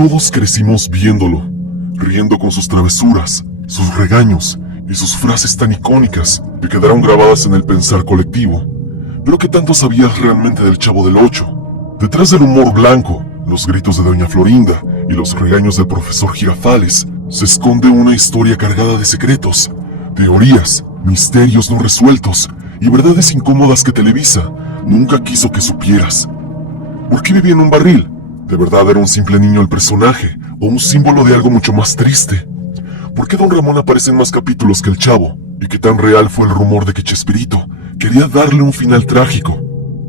Todos crecimos viéndolo, riendo con sus travesuras, sus regaños y sus frases tan icónicas que quedaron grabadas en el pensar colectivo. Pero ¿qué tanto sabías realmente del Chavo del Ocho? Detrás del humor blanco, los gritos de Doña Florinda y los regaños del profesor Girafales, se esconde una historia cargada de secretos, teorías, misterios no resueltos y verdades incómodas que Televisa nunca quiso que supieras. ¿Por qué vivía en un barril? ¿De verdad era un simple niño el personaje o un símbolo de algo mucho más triste? ¿Por qué Don Ramón aparece en más capítulos que el Chavo? ¿Y qué tan real fue el rumor de que Chespirito quería darle un final trágico?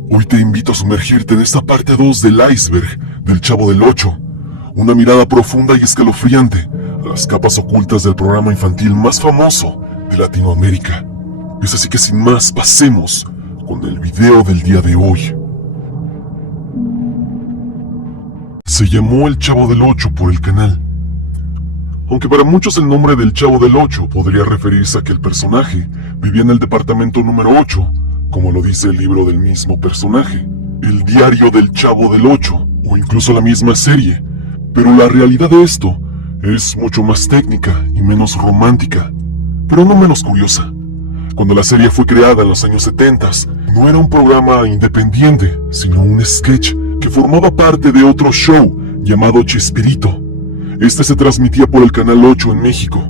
Hoy te invito a sumergirte en esta parte 2 del iceberg del Chavo del Ocho, una mirada profunda y escalofriante a las capas ocultas del programa infantil más famoso de Latinoamérica. Es así que sin más, pasemos con el video del día de hoy. Se llamó El Chavo del Ocho por el canal. Aunque para muchos el nombre del Chavo del Ocho podría referirse a que el personaje vivía en el departamento número 8, como lo dice el libro del mismo personaje, el diario del Chavo del Ocho, o incluso la misma serie. Pero la realidad de esto es mucho más técnica y menos romántica, pero no menos curiosa. Cuando la serie fue creada en los años 70, no era un programa independiente, sino un sketch que formaba parte de otro show llamado Chespirito. Este se transmitía por el Canal 8 en México,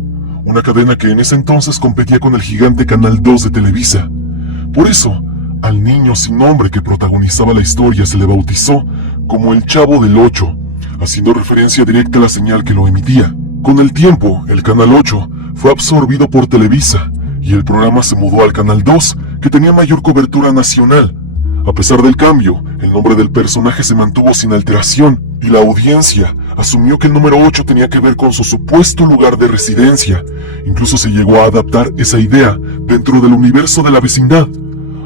una cadena que en ese entonces competía con el gigante Canal 2 de Televisa. Por eso, al niño sin nombre que protagonizaba la historia se le bautizó como el Chavo del Ocho, haciendo referencia directa a la señal que lo emitía. Con el tiempo, el Canal 8 fue absorbido por Televisa y el programa se mudó al Canal 2, que tenía mayor cobertura nacional. A pesar del cambio, el nombre del personaje se mantuvo sin alteración y la audiencia asumió que el número 8 tenía que ver con su supuesto lugar de residencia. Incluso se llegó a adaptar esa idea dentro del universo de la vecindad,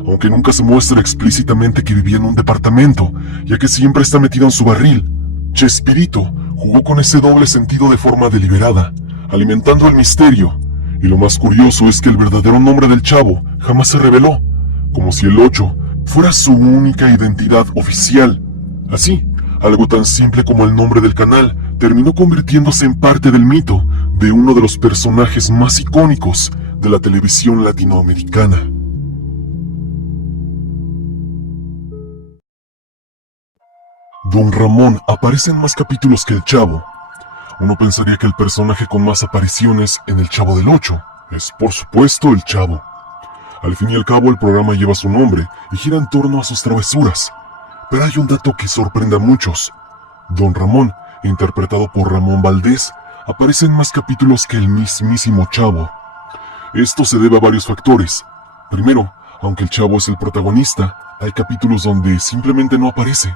aunque nunca se muestra explícitamente que vivía en un departamento, ya que siempre está metido en su barril. Chespirito jugó con ese doble sentido de forma deliberada, alimentando el misterio, y lo más curioso es que el verdadero nombre del Chavo jamás se reveló, como si el 8 fuera su única identidad oficial. Así, algo tan simple como el nombre del canal terminó convirtiéndose en parte del mito de uno de los personajes más icónicos de la televisión latinoamericana. Don Ramón aparece en más capítulos que el Chavo. Uno pensaría que el personaje con más apariciones en el Chavo del Ocho es, por supuesto, el Chavo. Al fin y al cabo, el programa lleva su nombre y gira en torno a sus travesuras. Pero hay un dato que sorprende a muchos. Don Ramón, interpretado por Ramón Valdés, aparece en más capítulos que el mismísimo Chavo. Esto se debe a varios factores. Primero, aunque el Chavo es el protagonista, hay capítulos donde simplemente no aparece,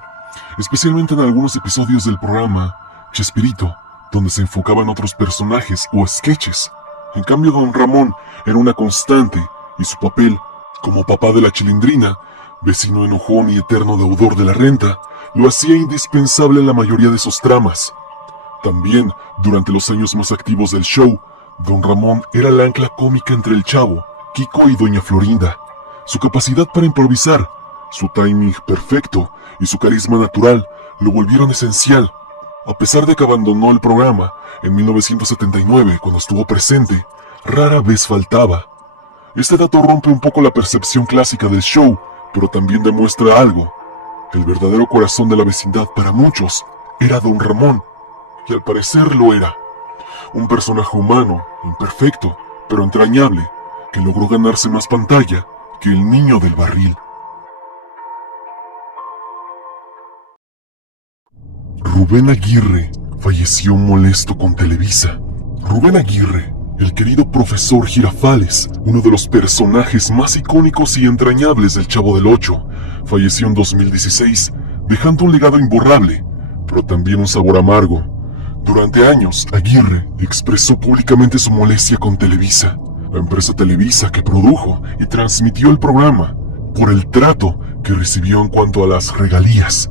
especialmente en algunos episodios del programa Chespirito, donde se enfocaba en otros personajes o sketches. En cambio, Don Ramón era una constante, y su papel, como papá de la Chilindrina, vecino enojón y eterno deudor de la renta, lo hacía indispensable en la mayoría de sus tramas. También, durante los años más activos del show, Don Ramón era la ancla cómica entre el Chavo, Kiko y Doña Florinda. Su capacidad para improvisar, su timing perfecto y su carisma natural lo volvieron esencial. A pesar de que abandonó el programa en 1979 cuando estuvo presente, rara vez faltaba. Este dato rompe un poco la percepción clásica del show, pero también demuestra algo. El verdadero corazón de la vecindad para muchos era Don Ramón, y al parecer lo era. Un personaje humano, imperfecto, pero entrañable, que logró ganarse más pantalla que el niño del barril. Rubén Aguirre falleció molesto con Televisa. Rubén Aguirre, el querido profesor Girafales, uno de los personajes más icónicos y entrañables del Chavo del Ocho, falleció en 2016, dejando un legado imborrable, pero también un sabor amargo. Durante años, Aguirre expresó públicamente su molestia con Televisa, la empresa Televisa que produjo y transmitió el programa, por el trato que recibió en cuanto a las regalías.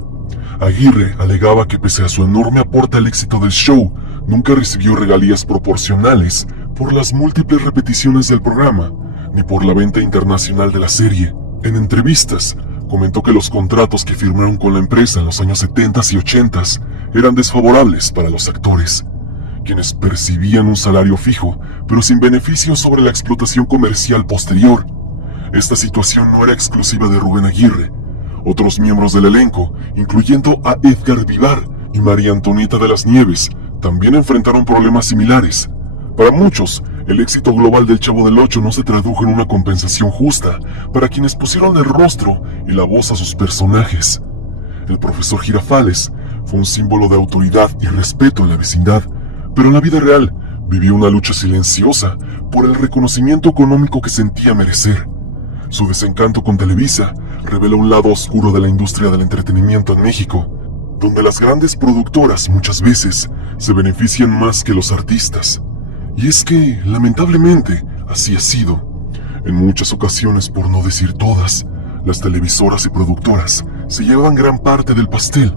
Aguirre alegaba que pese a su enorme aporte al éxito del show, nunca recibió regalías proporcionales por las múltiples repeticiones del programa, ni por la venta internacional de la serie. En entrevistas, comentó que los contratos que firmaron con la empresa en los años 70 y 80 eran desfavorables para los actores, quienes percibían un salario fijo, pero sin beneficios sobre la explotación comercial posterior. Esta situación no era exclusiva de Rubén Aguirre. Otros miembros del elenco, incluyendo a Edgar Vivar y María Antonieta de las Nieves, también enfrentaron problemas similares. Para muchos, el éxito global del Chavo del Ocho no se tradujo en una compensación justa para quienes pusieron el rostro y la voz a sus personajes. El profesor Girafales fue un símbolo de autoridad y respeto en la vecindad, pero en la vida real vivió una lucha silenciosa por el reconocimiento económico que sentía merecer. Su desencanto con Televisa revela un lado oscuro de la industria del entretenimiento en México, donde las grandes productoras muchas veces se benefician más que los artistas. Y es que, lamentablemente, así ha sido. En muchas ocasiones, por no decir todas, las televisoras y productoras se llevan gran parte del pastel.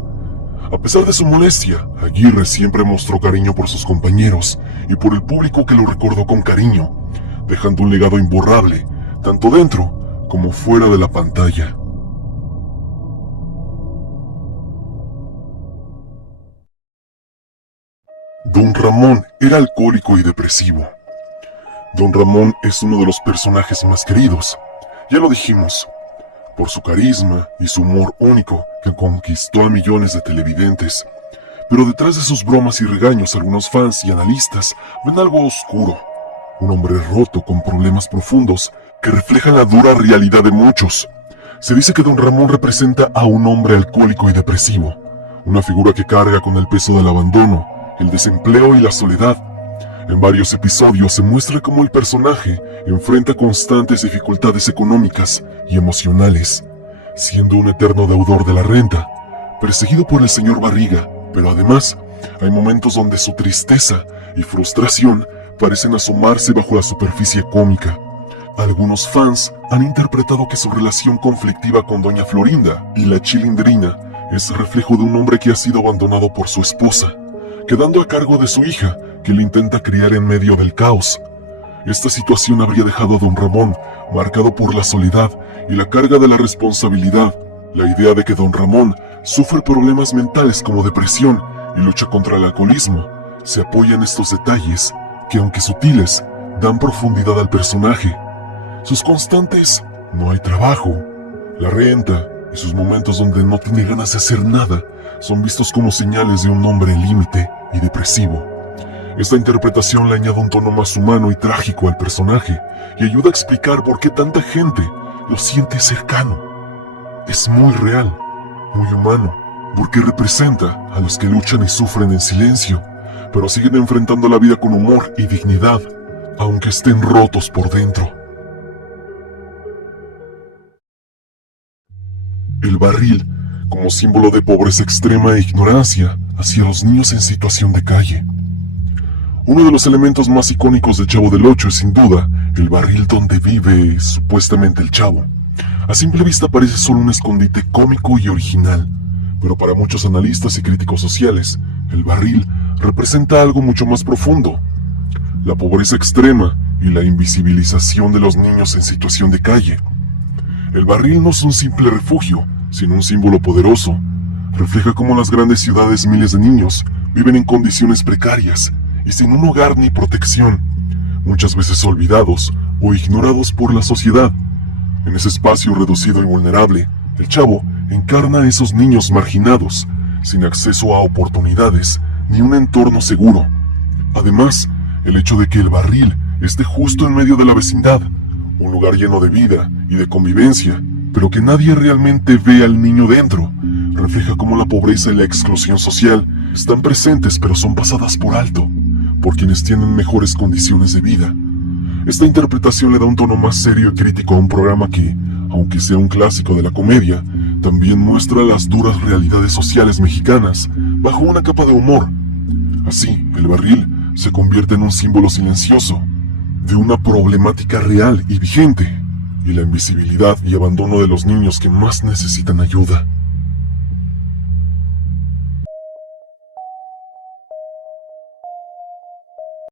A pesar de su molestia, Aguirre siempre mostró cariño por sus compañeros y por el público que lo recordó con cariño, dejando un legado imborrable, tanto dentro como fuera de la pantalla. Don Ramón era alcohólico y depresivo. Don Ramón es uno de los personajes más queridos, ya lo dijimos, por su carisma y su humor único que conquistó a millones de televidentes. Pero detrás de sus bromas y regaños, algunos fans y analistas ven algo oscuro, un hombre roto con problemas profundos que reflejan la dura realidad de muchos. Se dice que Don Ramón representa a un hombre alcohólico y depresivo, una figura que carga con el peso del abandono, el desempleo y la soledad. En varios episodios se muestra cómo el personaje enfrenta constantes dificultades económicas y emocionales, siendo un eterno deudor de la renta, perseguido por el señor Barriga, pero además hay momentos donde su tristeza y frustración parecen asomarse bajo la superficie cómica. Algunos fans han interpretado que su relación conflictiva con Doña Florinda y la Chilindrina es reflejo de un hombre que ha sido abandonado por su esposa, quedando a cargo de su hija, que le intenta criar en medio del caos. Esta situación habría dejado a Don Ramón marcado por la soledad y la carga de la responsabilidad. La idea de que Don Ramón sufre problemas mentales como depresión y lucha contra el alcoholismo se apoya en estos detalles que, aunque sutiles, dan profundidad al personaje. Sus constantes "no hay trabajo", la renta y sus momentos donde no tiene ganas de hacer nada son vistos como señales de un hombre límite y depresivo. Esta interpretación le añade un tono más humano y trágico al personaje y ayuda a explicar por qué tanta gente lo siente cercano. Es muy real, muy humano, porque representa a los que luchan y sufren en silencio, pero siguen enfrentando la vida con humor y dignidad, aunque estén rotos por dentro. El barril, como símbolo de pobreza extrema e ignorancia hacia los niños en situación de calle. Uno de los elementos más icónicos del Chavo del Ocho es sin duda el barril donde vive supuestamente el Chavo. A simple vista parece solo un escondite cómico y original, pero para muchos analistas y críticos sociales, el barril representa algo mucho más profundo: la pobreza extrema y la invisibilización de los niños en situación de calle. El barril no es un simple refugio, sino un símbolo poderoso. Refleja cómo en las grandes ciudades miles de niños viven en condiciones precarias y sin un hogar ni protección, muchas veces olvidados o ignorados por la sociedad. En ese espacio reducido y vulnerable, el Chavo encarna a esos niños marginados, sin acceso a oportunidades ni un entorno seguro. Además, el hecho de que el barril esté justo en medio de la vecindad, un lugar lleno de vida y de convivencia, pero que nadie realmente ve al niño dentro, refleja cómo la pobreza y la exclusión social están presentes pero son pasadas por alto por quienes tienen mejores condiciones de vida. Esta interpretación le da un tono más serio y crítico a un programa que, aunque sea un clásico de la comedia, también muestra las duras realidades sociales mexicanas bajo una capa de humor. Así, el barril se convierte en un símbolo silencioso de una problemática real y vigente, y la invisibilidad y abandono de los niños que más necesitan ayuda.